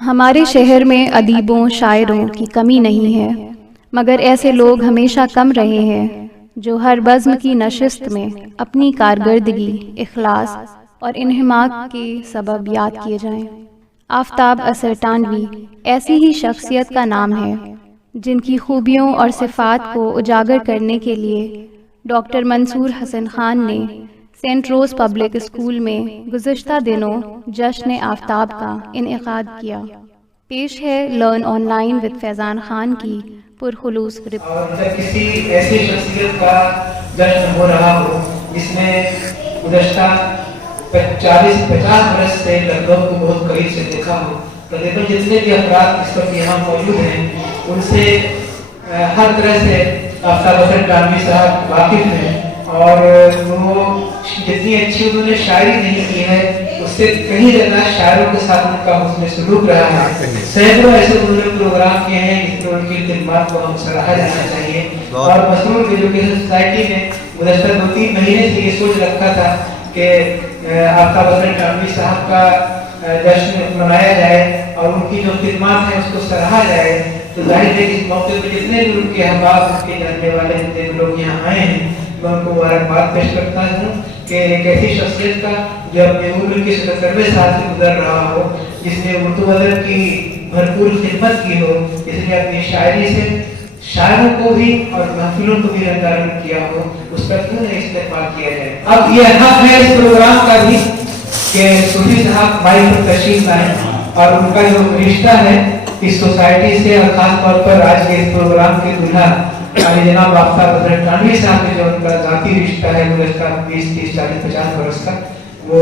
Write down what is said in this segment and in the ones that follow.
ہمارے شہر میں ادیبوں شاعروں کی کمی نہیں ہے، مگر ایسے لوگ ہمیشہ کم رہے ہیں جو ہر بزم کی نشست میں اپنی کارکردگی، اخلاص اور انہماک کے سبب یاد کیے جائیں۔ آفتاب اثر تانوی ایسی ہی شخصیت کا نام ہے جن کی خوبیوں اور صفات کو اجاگر کرنے کے لیے ڈاکٹر منصور حسن خان نے سینٹ روز پبلک اسکول میں گزشتہ دنوں جشن آفتاب کا انعقاد کیا۔ پیش ہے لرن آن لائن ود فیضان خان کی پرخلوص رپورٹ۔ اور جب کسی ایسی شخصیت کا جشن ہو رہا ہو جس نے گزشتہ 40-50 برس سے لکھنؤ کو بہت قریب سے دیکھا ہو، تقریباً جتنے بھی افراد اس وقت یہاں موجود ہیں ان سے ہر طرح سے آفتاب اثر تانوی صاحب واقف ہیں، اور وہ جتنی اچھی انہوں نے شاعری نہیں کی ہے اس سے کہیں زیادہ شاعروں کے ساتھ ان کا حسن سلوک رہا ہے۔ سینکڑوں ایسے انہوں نے پروگرام کیے ہیں جس میں ان کی خدمات کو ہم سراہا جانا چاہیے، اور مسرور ایجوکیشن سوسائٹی نے گزشتہ 2-3 مہینے سے یہ سوچ رکھا تھا کہ آفتاب اثر تانوی صاحب کا جشن منایا جائے اور ان کی جو خدمات ہیں اس کو سراہا جائے۔ تو ظاہر ہے کہ اس موقع پہ جتنے بھی ان کے احباب، ان کے جاننے والے جتنے بھی لوگ یہاں آئے ہیں، میں ان کو مبارکباد پیش کرتا ہوں کہ ایک ایسی شخصیت کا جو اپنے عمر کے 77 سال سے گزر رہا ہو، جس نے اردو ادب کی بھرپور خدمت کی ہو، جس نے اپنی شاعری سے شاعروں کو بھی اور محفلوں کو بھی رنگارنگ کیا ہو، اس کا کیوں نہیں استقبال کیا جائے۔ اب یہ حق ہے اس پروگرام کا بھی کہ صوفی صاحب مائک پر تشریف لائیں، اور ان کا جو رشتہ ہے اس سوسائٹی سے، اور خاص طور پر آج کے اس پروگرام کے دلہا جناب آفتاب اثر تانوی صاحب سے جو ان کا ذاتی رشتہ ہے گزشتہ 20-30-40-50 برس کا، وہ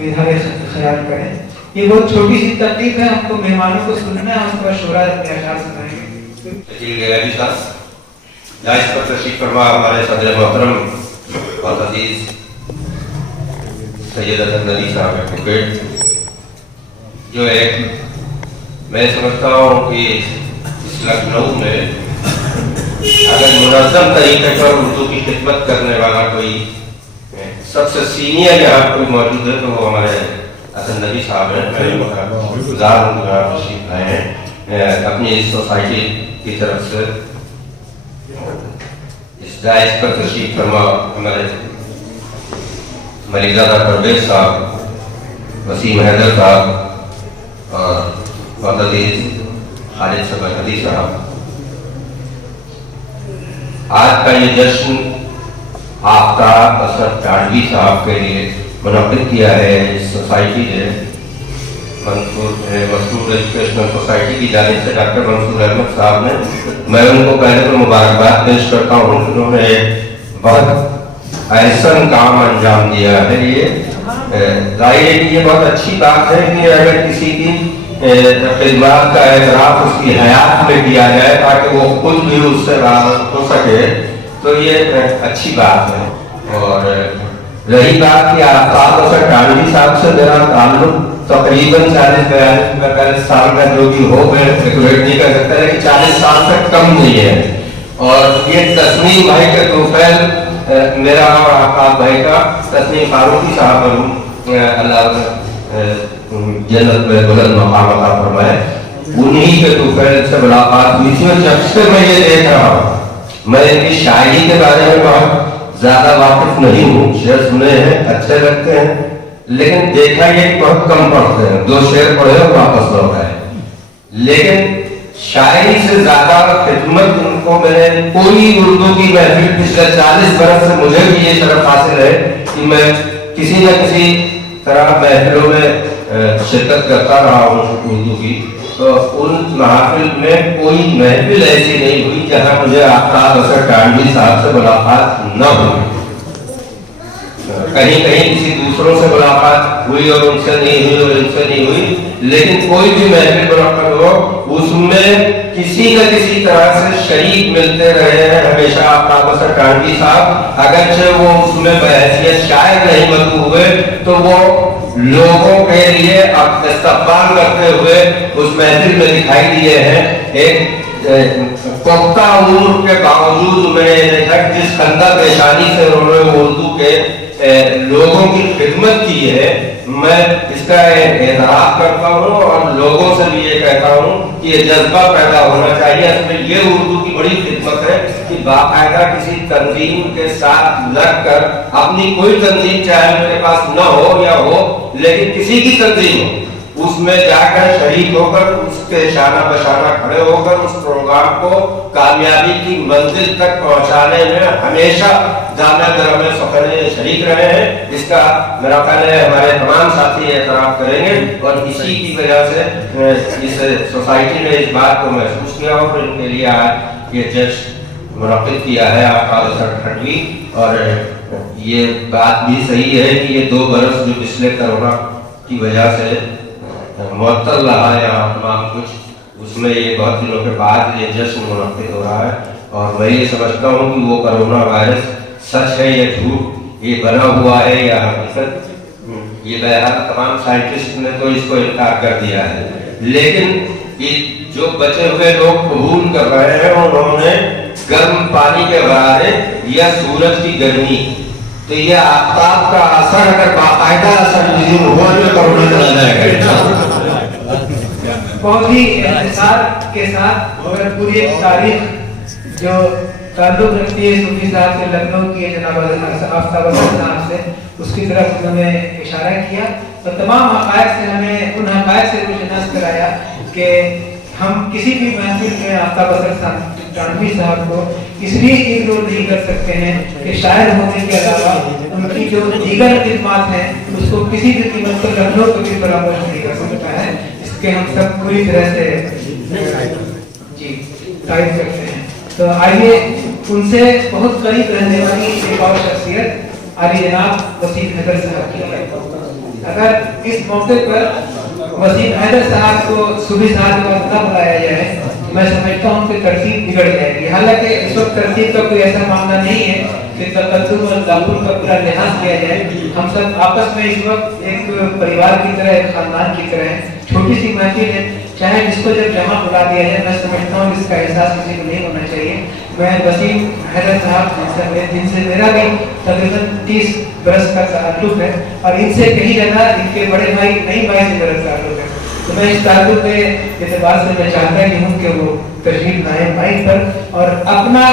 اظہار خیال کریں۔ یہ بہت چھوٹی سی تقریب ہے، ہم کو مہمانوں کو سننا ہے، ہم کو شعرا اپنے اشعار سنائیں گے۔ جائز پر تشریف فرما ہمارے صدر محترم اور عزیز سید حسن ندی صاحب ایڈوکیٹ، جو ایک میں سمجھتا ہوں کہ اس لکھنؤ میں اگر منظم طریقے پر اردو کی خدمت کرنے والا کوئی سب سے سینئر یہاں کوئی موجود ہے تو وہ ہمارے حسن ندی صاحب ہیں۔ میں گزار ہوں کہ آپ تشریف لائے ہیں اپنی اس سوسائٹی کی طرف سے۔ اس جائز پر تشریف فرما ہمارے مریزادہ پرویز صاحب، وسیم حیدر صاحب اور بہت عزیز خالد صبر علی صاحب۔ آج کا یہ جشن آفتاب اثر تانوی صاحب کے لیے منعقد کیا ہے اس سوسائٹی نے، مسرور ایجوکیشنل سوسائٹی کی جانب سے ڈاکٹر منصور احمد صاحب نے۔ میں ان کو پہلے تو مبارکباد پیش کرتا ہوں، انہوں نے بہت احسن کام انجام دیا ہے۔ یہ ظاہر ہے کہ یہ بہت اچھی بات ہے کہ اگر کسی کی خدمات کا اعتراف اس کی حیات میں کیا جائے تاکہ وہ خود بھی اس سے راضی ہو سکے، تو یہ اچھی بات ہے۔ اور رہی بات کہ آفتاب اثر تانوی صاحب سے میرا تعلق تقریباً 40-42 سال کا جو بھی ہو، میں ایکوریٹ نہیں کر سکتا، لیکن 40 سال سے کم نہیں ہے۔ اور یہ تسنیم بھائی کے توفیل میرا اور آفتاب بھائی کا، تسنیم فاروقی صاحب اللہ جنت میں بلند مقام عطا فرمائے، انہی کے توفیل سے ملاقات ہوئی تھی، اور جب سے میں یہ دیکھ رہا ہوں، میں ان کی شاعری کے بارے میں بہت زیادہ واقف نہیں ہوں، شعر سنے ہیں اچھے لگتے ہیں، لیکن دیکھا یہ کہ بہت کم پڑھتے ہیں، 2 شعر پڑھے اور واپس لوٹ آئے۔ لیکن شاعری سے زیادہ خدمت ان کو میں نے کوئی اردو کی محفل پچھلے 40 برس سے، مجھے بھی یہ شرف حاصل ہے کہ میں کسی نہ کسی طرح محفلوں میں شرکت کرتا رہا ہوں اردو کی، تو ان محافل میں کوئی محفل ایسی نہیں ہوئی جہاں مجھے آفتاب اثر تانوی صاحب سے ملاقات نہ ہوئی۔ کہیں کہیں کسی دوسروں سے ملاقات ہوئی اور ان سے نہیں ہوئی اور ان سے نہیں ہوئی، لیکن کوئی بھی محفل منعقد ہو اس میں کسی نہ کسی طرح سے شریک ملتے رہے ہیں ہمیشہ آفتاب اثر تانوی صاحب۔ اگرچہ وہ اس میں بحیثیت شاعر نہیں مدعو ہوئے تو وہ لوگوں کے لیے استقبال کرتے ہوئے اس محفل میں دکھائی دیے ہیں۔ ایک پختہ عمر کے باوجود میں نے دیکھا کہ جس خندہ پیشانی سے انہوں نے اردو کے لوگوں کی خدمت کی ہے، میں اس کا اعتراف کرتا ہوں اور لوگوں سے یہ کہتا ہوں کہ یہ جذبہ پیدا ہونا چاہیے. اس میں یہ اردو کی بڑی خدمت ہے کہ باقاعدہ کسی تنظیم کے ساتھ لگ کر, اپنی کوئی تنظیم چاہے میرے پاس نہ ہو یا ہو, لیکن کسی کی تنظیم ہو, اس میں جا کر شریک ہو کر, اس کے شانہ بشانہ کھڑے ہو کر اس پروگرام کو کامیابی کی منزل تک پہنچانے میں ہمیشہ جامع درم فخر شریک رہے ہیں. اس کا میرا خیال ہے ہمارے تمام ساتھی اعتراف کریں گے, اور اسی کی وجہ سے اس سوسائٹی نے اس بات کو محسوس کیا اور ان کے لیے آج یہ جشن منعقد کیا ہے آفتاب اثر ٹھٹوی. اور یہ بات بھی صحیح ہے کہ یہ 2 برس جو پچھلے کرونا کی وجہ سے معطل رہا ہے یہاں تمام کچھ, اس میں یہ بہت دنوں کے بعد یہ جشن منعقد ہو رہا ہے. اور میں یہ سمجھتا ہوں کہ وہ کرونا وائرس سچ ہے یا جھوٹ, یہ بنا ہوا ہے یا حقیقت, یہ بہرحال تمام سائنٹسٹ نے تو اس کو انکار کر دیا ہے, لیکن یہ جو بچے ہوئے لوگ قبول کر رہے ہیں انہوں نے گرم پانی کے غرارے یا سورج کی گرمی, تو یہ آفتاب کا اثر اگر باقاعدہ اثر ہوا جو کرونا چلا جائے گا. بہت ہی اختصار کے ساتھ اگر پوری ایک تاریخ جو تعلق رکھتی ہے صوفی صاحب سے, لکھنؤ کی جناب آفتاب اثر صاحب سے, اس کی طرف انہوں نے اشارہ کیا, تو تمام حقائق سے ہمیں ان حقائق سے روشناس کرایا کہ ہم کسی بھی محفل میں آفتاب اثر ٹانوی صاحب کو اس لیے اگنور نہیں کر سکتے ہیں کہ شاعر ہونے کے علاوہ ان کی جو دیگر خدمات ہیں اس کو کسی بھی قیمت پر لکھنؤ کو بھی فراموش نہیں کر سکتا ہے. اس کے ہم سب پوری طرح سے جی تعریف کرتے ہیں. تو آئیے ان سے بہت قریب رہنے والی ایک اور شخصیت عالی جناب وسیم حیدر صاحب کی ہے. اگر اس موقع پر وسیم حیدر صاحب کو صوفی صاحب کا نہ بلایا جائے میں سمجھتا ہوں کہ ترتیب بگڑ جائے گی. حالانکہ اس وقت ترتیب کا کوئی ایسا معاملہ نہیں ہے کہ تقدم اور تاخر کا پورا لحاظ کیا جائے. ہم سب آپس میں اس وقت ایک پریوار کی طرح, ایک خاندان کی طرح ہیں. چھوٹی سی محفل ہے, چاہے جس کو جب جمع بلا دیا جائے, میں سمجھتا ہوں اس کا احساس کسی کو نہیں ہونا چاہیے. میں وسیم حیدر صاحب جن سے میرا بھی تقریباً 30 برس کا تعلق ہے, اور ان سے کہیں زیادہ ان کے بڑے بھائی نہیں بھائی سے میرا تعلق ہے, تو میں اس تعلق کے اعتبار سے میں چاہتا ہی ہوں کہ وہ تشریف لائیں مائک پر, اور اپنا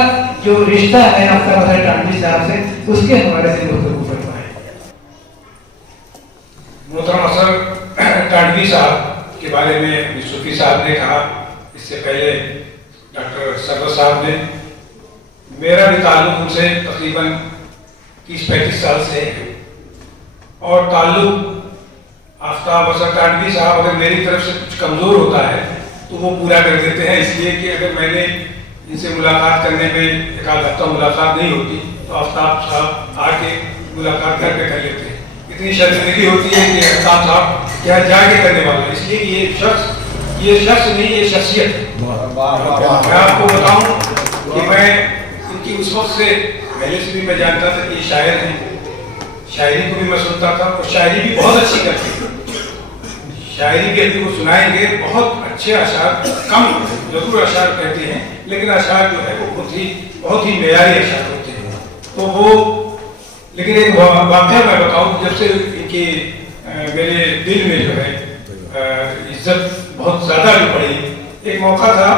جو رشتہ ہے آفتاب اثر ٹانوی صاحب سے اس کے حوالے سے گفتگو فرمائیں. محترم اثر ٹانوی صاحب کے بارے میں صوفی صاحب نے کہا, اس سے پہلے ڈاکٹر سرور صاحب نے, میرا بھی تعلق ان سے تقریباً 30-35 سال سے ہے. اور تعلق آفتاب اثر ٹانوی صاحب اگر میری طرف سے کچھ کمزور ہوتا ہے تو وہ پورا کر دیتے ہیں, اس لیے کہ اگر میں نے ان سے ملاقات کرنے میں ایک آدھ ہفتہ ملاقات نہیں ہوتی تو آفتاب صاحب آ کے ملاقات کر کے کر لیتے ہیں. اتنی شرمندگی ہوتی ہے کہ آفتاب صاحب کیا جا کے کرنے والا ہے, اس لیے یہ شخص نہیں, یہ شخصیت ہے. میں آپ کو بتاؤں کہ میں ان کی اس وقت سے پہلے سے بھی میں جانتا تھا کہ یہ شاعر ہیں, شاعری کو بھی میں سنتا تھا, اور شاعری بھی بہت اچھی کرتے ہیں. شاعری بھی ابھی وہ سنائیں گے, بہت اچھے اشعار, کم ضرور اشعار کہتے ہیں لیکن اشعار جو ہے وہ بہت ہی معیاری اشعار ہوتے ہیں. تو وہ لیکن ایک واقعہ میں بتاؤں, جب سے ان کی میرے دل میں جو ہے عزت بہت زیادہ جو پڑی. ایک موقع تھا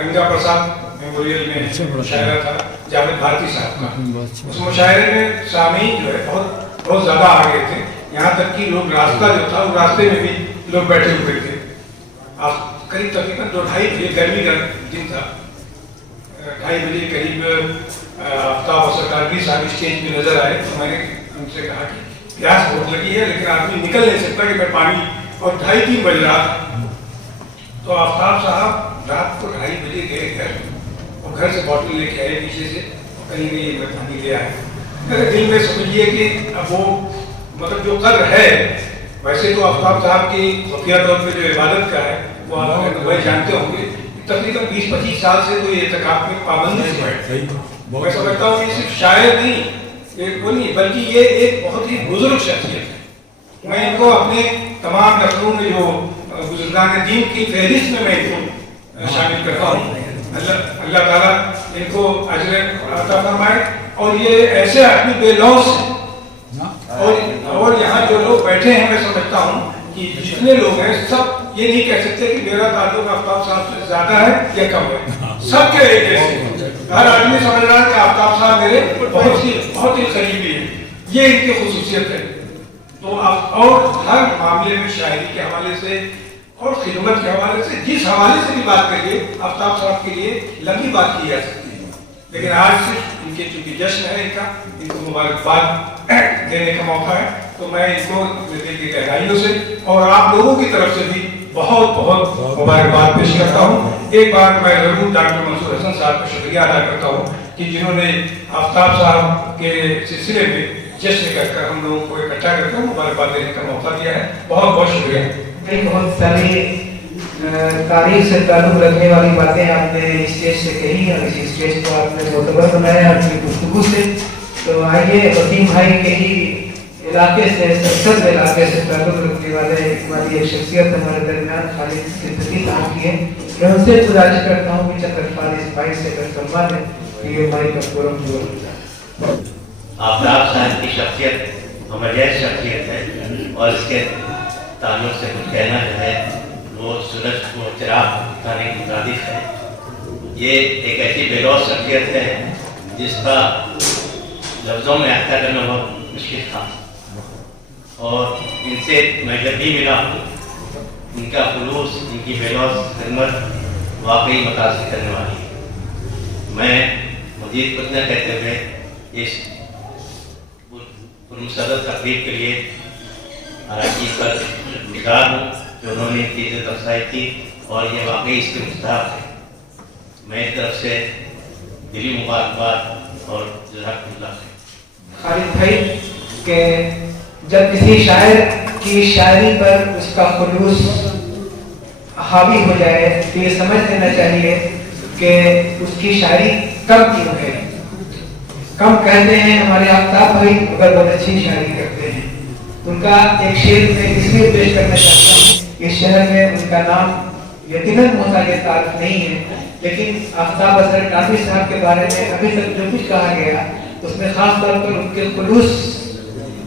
گنگا پرساد میموریل میں مشاعرہ تھا جاوید بھارتی صاحب کا. اس مشاعرے میں سامعین جو ہے بہت زیادہ آ گئے تھے, یہاں تک کہ لوگ راستہ جو تھا وہ راستے میں بھی لوگ بیٹھے ہوئے تھے. قریب تقریباً 2-2:30 بجے, گرمی کا دن تھا, 2:30 بجے قریب آفتاب اثر ٹانوی صاحب اسٹیج پہ نظر آئے. تو میں نے ان سے کہا کہ پیاس بہت لگی ہے لیکن آدمی نکل نہیں سکتا کہ میں پانی, اور 2:30-3 بج رہا تھا. تو آفتاب صاحب رات کو 2:30 بجے گئے گھر, اور گھر سے بوٹل لے کے آئے پیچھے سے, اور کہیں گے میں پانی لے آئے. میرے دل میں سمجھیے کہ اب وہ مطلب جو قدر ہے, ویسے تو آفتاب صاحب کی خفیہ طور پہ جو عبادت کا ہے وہ آپ بھائی جانتے ہوں گے, تقریباً 20-25 سال سے تو یہ اعتکاف میں پابندی سے بیٹھتے ہیں. میں سمجھتا ہوں کہ یہ صرف شاعر نہیں بلکہ یہ ایک بہت ہی بزرگ شخصیت ہے. میں ان کو اپنے تمام نسلوں میں جو بزرگان دین کی فہرست میں ان کو شامل کرتا ہوں. اللہ تعالیٰ ان کو اجر عطا فرمائے. اور یہ ایسے آدمی بے لوث ہیں, اور یہاں جو لوگ بیٹھے ہیں میں سمجھتا ہوں کہ جتنے لوگ ہیں سب ये नहीं कह सकते कि मेरा ताल्लुक आफ्ताब साहब से ज्यादा है या कम है, सबके एक जैसे। हर आदमी समझ रहा है कि आफ्ताब साहब मेरे बहुत ही करीबी है, ये इनकी खुसूसियत है। तो आप और हर मामले में शायरी के हवाले से और खिदमत के हवाले से जिस हवाले से भी बात करिए, आफ्ताब साहब के लिए लंबी बात की जा सकती है, लेकिन आज सिर्फ इनके चूंकि जश्न है इनका, इनको मुबारकबाद देने का मौका है, तो मैं इनको दिल की गहराइयों से और आप लोगों की तरफ से भी बहुत बहुत मुबारकबाद पेश करता हूँ। एक बार मैं जरूर डॉक्टर मंसूर हसन साहब का शुक्रिया अदा करता हूँ कि जिन्होंने आफ्ताब साहब के सिलसिले में जश्न करके हम लोगों को इकट्ठा करके मुबारकबाद देने का मौका दिया है। बहुत बहुत शुक्रिया। बहुत सारी तारीख से ताल्लुक रखने वाली बातें आपने स्टेज से कही और इस स्टेज को आपने मोतबर बनाया अपनी गुफ्तगू से। तो आइए वसीम भाई के ही इलाके से, संसद इलाके से ताल्लुक रखने वाली एक शख्सियत हमारे दरमियान खालिद सिद्दीकी साहब की है, मैं उनसे गुजारिश करता हूँ कि चंद अल्फाज इस भाई से अगर सम्मान है तो ये भाई का फोरम जो आफ्ताब साहब की शख्सियत अमरजैद शख्सियत है और इसके ताल्लुक से कुछ कहना जो है वो सूरज को चिराग दिखाने की मुताबिक है। ये एक ऐसी बेलौस शख्सियत है जिसका लफ्ज़ों में अहता करना बहुत मुश्किल था, और इनसे मैं जब भी मिला इनका खुलूस, इनकी बेलौस खिदमत वाकई मुतासिर करने वाली है। मैं मज़ीद कुछ न कहते हुए इस मुसद्दद तकरीब के लिए अराकीन पर शुक्रगुज़ार हूँ जो उन्होंने इज़्ज़त अफ़ज़ाई की, और ये वाकई इसके मुस्ताहिक़ है। मैं इस तरफ से दिली मुबारकबाद और जज़ाकल्लाह खैर। खालिद भाई के जब किसी शायर की शायरी पर उसका खुलूस हावी हो जाए तो ये समझ लेना चाहिए कि उसकी शायरी कम क्यों है। कम कहते हैं हमारे आफ्ताब भाई अगर बहुत अच्छी शायरी करते हैं। उनका एक शेर में इसलिए पेश करना चाहता हूँ, इस शहर में उनका नाम यकीनन मोहताज तारीफ नहीं है, लेकिन आफ्ताब असर काफी साहब के बारे में अभी तक जो कुछ कहा गया उसमें खास तौर पर उनके खुलूस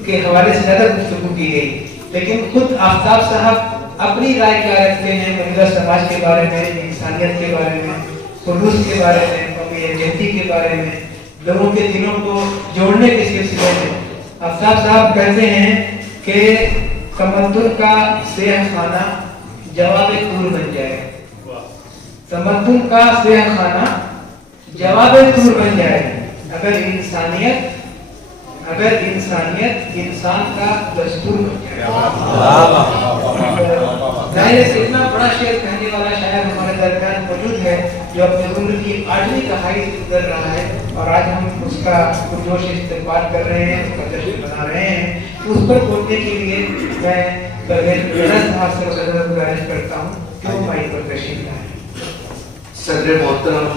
के हवाले से ज्यादा गुफ्तगू की गई, लेकिन खुद आफ्ताब साहब अपनी राय क्या रखते हैं मौजूदा समाज के बारे में, इंसानियत के बारे में, खुलूस के बारे में, कौमी यकजहती के बारे में, लोगों के दिलों को जोड़ने के सिलसिले में। आफ्ताब साहब कहते हैं कि तमद्दुन का सेह खाना जवाब तूर बन जाए, तमद्दुन का सेह खाना जवाब तूर बन जाए अगर इंसानियत इंसान का दस्तूर बन जाए। इतना बड़ा शेर कहने वाला शायर हमारे दरमियान मौजूद है जो अपने उम्र की 8वीं दहाई से गुजर रहा है, और आज हम उसका पुरजोश इस्तेमाल कर रहे हैं, उसका जश्न मना रहे हैं। उस पर बोलने के लिए मैं गुजारिश करता हूँ क्यों माइक पर तशरीफ लाए। सदर मोहतरम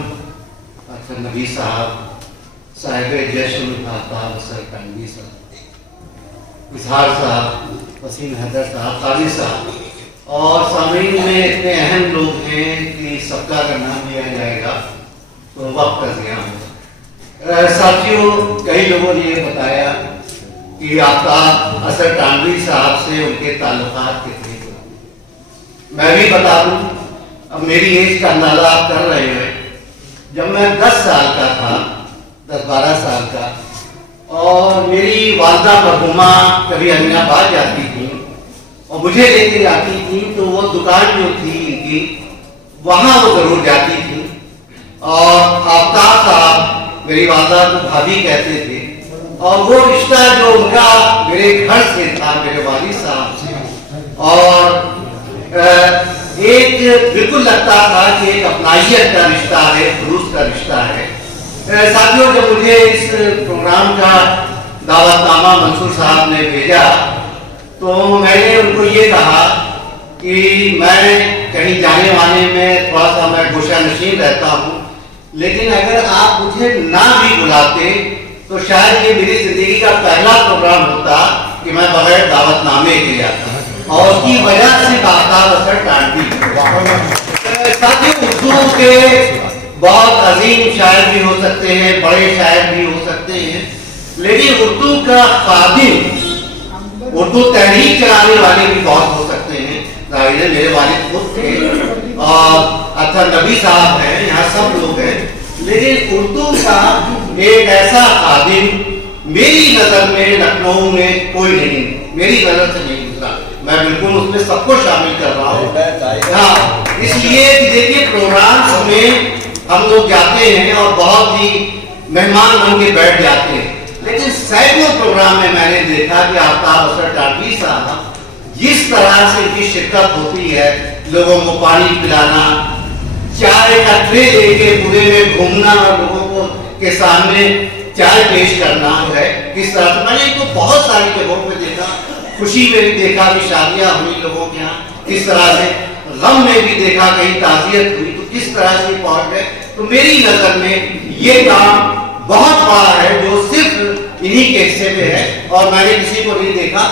अख्तर नबी साहब, साहिब जश्न आफ्ताब असर कानवी साहब, इजहार साहब, वसीम हैदर साहब, काजी साहब और सामीन में इतने अहम लोग हैं कि सबका अगर नाम लिया जाएगा तो वक्त का ज़ियान होगा। साथियों, कई लोगों ने ये बताया कि आफ्ताब असर कानवी साहब से उनके ताल्लुकात कितने थे। मैं भी बता दूं, अब मेरी एज का अंदाजा आप कर रहे हैं, जब मैं 10 साल का था, 10-12 साल का, और मेरी वालदा मरहुमा कभी अमीनाबाद जाती थी और मुझे लेके जाती थी, तो वो दुकान जो थी इनकी वहाँ वो जरूर जाती थी, और आफ्ताब साहब मेरी वालदा को भाभी कहते थे, और वो रिश्ता जो उनका मेरे घर से था, मेरे वालिद साहब से, और एक बिल्कुल लगता था कि एक अपनाइयत का रिश्ता है, खुलूस का रिश्ता है। साथियों, जब मुझे इस प्रोग्राम का दावतनामा मंसूर साहब ने भेजा तो मैंने उनको ये कहा कि मैं कहीं जाने वाने में थोड़ा सा मैं गोशा नशीन रहता हूँ, लेकिन अगर आप मुझे ना भी बुलाते तो शायद ये मेरी जिंदगी का पहला प्रोग्राम होता कि मैं बगैर दावतनामे के जाता, और उसकी वजह से आफ्ताब असर कानवी। साथियों, उर्दू के बहुत अजीम शायर भी हो सकते हैं, बड़े शायर भी हो सकते हैं, लेकिन उर्दू का खादिम, उर्दू तहरीक चलाने वाले भी बहुत हो सकते हैं, ज़ाहिर है मेरे वालिद खुद थे और अच्छा नबी साहब हैं, यहाँ सब लोग हैं, लेकिन उर्दू का एक ऐसा खादिम मेरी नज़र में लखनऊ में कोई नहीं, मेरी नज़र से नहीं गुजरा। मैं बिल्कुल उसमें सबको शामिल कर रहा हूँ। हाँ, इसलिए कि देखिए प्रोग्राम्स में हम लोग जाते हैं और बहुत ही मेहमान बन के बैठ जाते हैं, लेकिन सैकड़ों प्रोग्राम में मैंने देखा कि आफ्ताब असर टाटवी साहब जिस तरह से इनकी शिरकत होती है, लोगों को पानी पिलाना, चाय का ट्रे लेके पूरे में घूमना और लोगों को के सामने चाय पेश करना है, किस तरह से मैंने इनको बहुत सारी जगहों पे देखा, खुशी में भी देखा कि शादियां हुई लोगों के यहाँ, किस तरह से गम में भी देखा कहीं ताज़ियत हुई तो किस तरह से पहुंच गए। तो मेरी नजर में ये काम बहुत बड़ा है जो सिर्फ इन्हीं के हिस्से में है और मैंने किसी को नहीं देखा।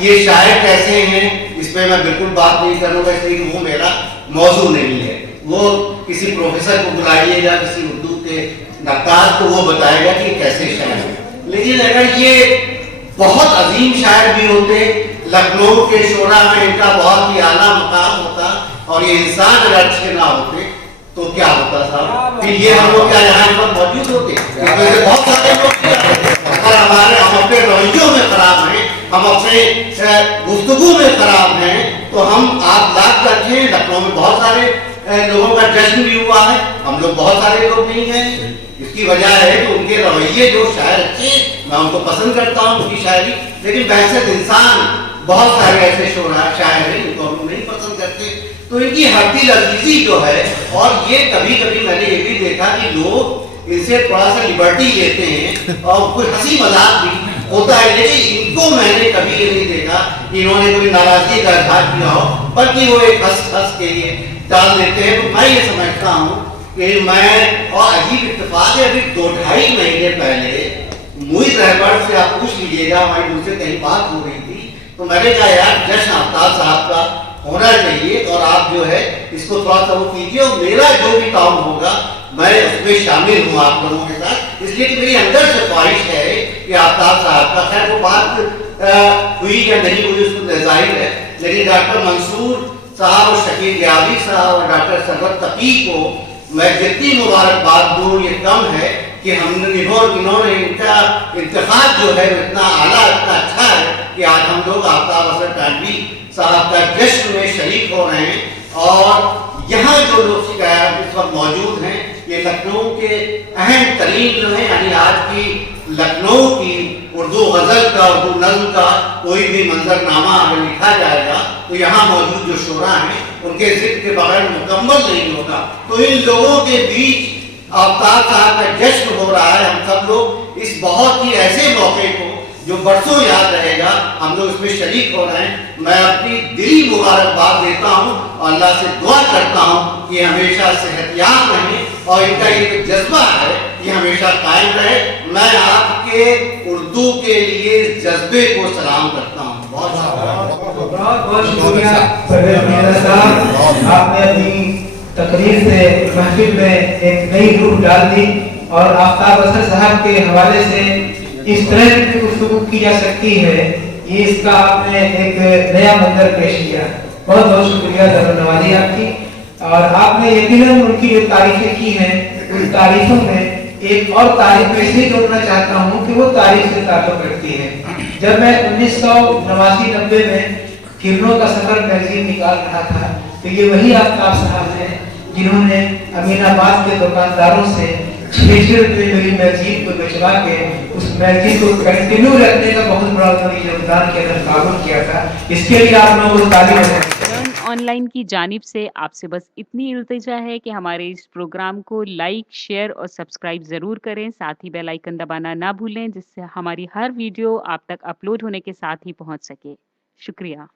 ये शायर कैसे हैं इस पे मैं बिल्कुल बात नहीं करूंगा, इसलिए वो मेरा मौजू नहीं है। वो किसी प्रोफेसर को बुलाइएगा, किसी उर्दू के नक्काश को, वो बताएगा कि कैसे शायर है। लेकिन अगर ये बहुत अजीम शायर भी होते, लखनऊ के शोरा में इनका बहुत ही आला मकाम होता और ये इंसान अगर अच्छे ना होते तो क्या होता था, फिर ये हम लोग क्या यहाँ पर मौजूद होते? बहुत सारे लोग अगर हम अपने रवैयों में खराब हैं, हम अपने गुफ्तगू में खराब हैं, तो हम आप लाख करते लखनऊ में बहुत सारे लोगों का जश्न भी हुआ है, हम लोग बहुत सारे लोग नहीं हैं। इसकी वजह है कि उनके रवैये जो शायर अच्छे, मैं उनको पसंद करता हूँ उनकी शायरी, लेकिन बहसत इंसान बहुत सारे ऐसे शायर हैं जिनको हम नहीं पसंद करते। तो इनकी हड्डी लजीजी जो है, और ये कभी कभी मैंने ये भी देखा कि लोग इनसे थोड़ा सा लिबर्टी लेते हैं और कुछ हंसी मजाक भी होता है, लेकिन इनको मैंने कभी ये नहीं देखा कि इन्होंने कोई नाराजगी का इजहार किया हो, बल्कि वो एक हंस के लिए डाल देते हैं। तो मैं ये समझता हूँ कि मैं, और अजीब इत्तेफाक है, अभी 2-2.5 महीने पहले मुईद रहबर से आप पूछ लीजिएगा, हमारी मुझसे कहीं बात हो रही थी, तो मैंने कहा यार जश्न आफ्ताब साहब का होना चाहिए और आप जो है इसको थोड़ा सा वो कीजिए और मेरा जो भी काम होगा मैं उसमें शामिल हूँ आप लोगों के साथ, इसलिए कि मेरी अंदर से ख्वाहिश है कि आफ्ताब साहब का, खैर वो बात हुई या नहीं हुई उसको जाहिर है, लेकिन डॉक्टर मंसूर साहब और शकील गियावी साहब और डॉक्टर सरवत तकी को मैं जितनी मुबारकबाद दूँ ये कम है कि हमने इन्होंने इनका इंतखाब जो है इतना आला, इतना अच्छा है कि आज हम लोग आफ्ताब असर टाटवी साहब का जश्न में शरीक हो रहे हैं। और यहाँ जो लोग इस वक्त मौजूद हैं ये लखनऊ के अहम तरीन जो है, यानी आज की लखनऊ की उर्दू गज़ल का, उर्दू नज़्म का कोई भी मंजरनामा अगर लिखा जाएगा तो यहाँ मौजूद जो शोरा हैं उनके जिक्र के बगैर मुकम्मल नहीं होगा। तो इन लोगों के बीच आफ्ताब साहब का जश्न हो रहा है। हम सब लोग इस बहुत ही ऐसे मौके को जो बरसों याद रहेगा, हम लोग इसमें शरीक हो रहे हैं। मैं अपनी दिली मुबारकबाद देता हूँ और अल्लाह से दुआ करता हूँ कि हमेशा सेहतयाब रहें और इनका ये जज्बा है ये हमेशा कायम रहे। मैं आपके उर्दू के लिए जज्बे को सलाम करता हूँ। बहुत शुक्रिया परवेज मिर्जा साहब, आपने अपनी तकरीर से महफिल में एक नई रूह डाल दी और आफ्ताब असर साहब के हवाले से इस तरह की गुफ्तगू की जा सकती है, ये इसका आपने एक नया मंजर पेश किया। बहुत बहुत शुक्रिया धन्यवादी आपकी। और आपने यकीनन उनकी जो तारीफें की हैं उन तारीफों में एक और तारीफ में इसलिए जोड़ना चाहता हूँ कि वो तारीफ से ताल्लुक रखती है। जब मैं 1989-90 में किरणों का सफर मैगजीन निकाल रहा था तो ये वही आफ्ताब साहब हैं जिन्होंने अमीनाबाद के दुकानदारों से 6 रुपये मेरी मैगजीन को बेचवा के उस मैगजीन को कंटिन्यू रखने का बहुत बड़ा उन्होंने योगदान किया था, ताबन किया था। इसके लिए आप लोगों को ताली बजाएं। ऑनलाइन की जानिब से आपसे बस इतनी इल्तिजा है कि हमारे इस प्रोग्राम को लाइक, शेयर और सब्सक्राइब ज़रूर करें। साथ ही बेल आइकन दबाना ना भूलें जिससे हमारी हर वीडियो आप तक अपलोड होने के साथ ही पहुंच सके। शुक्रिया।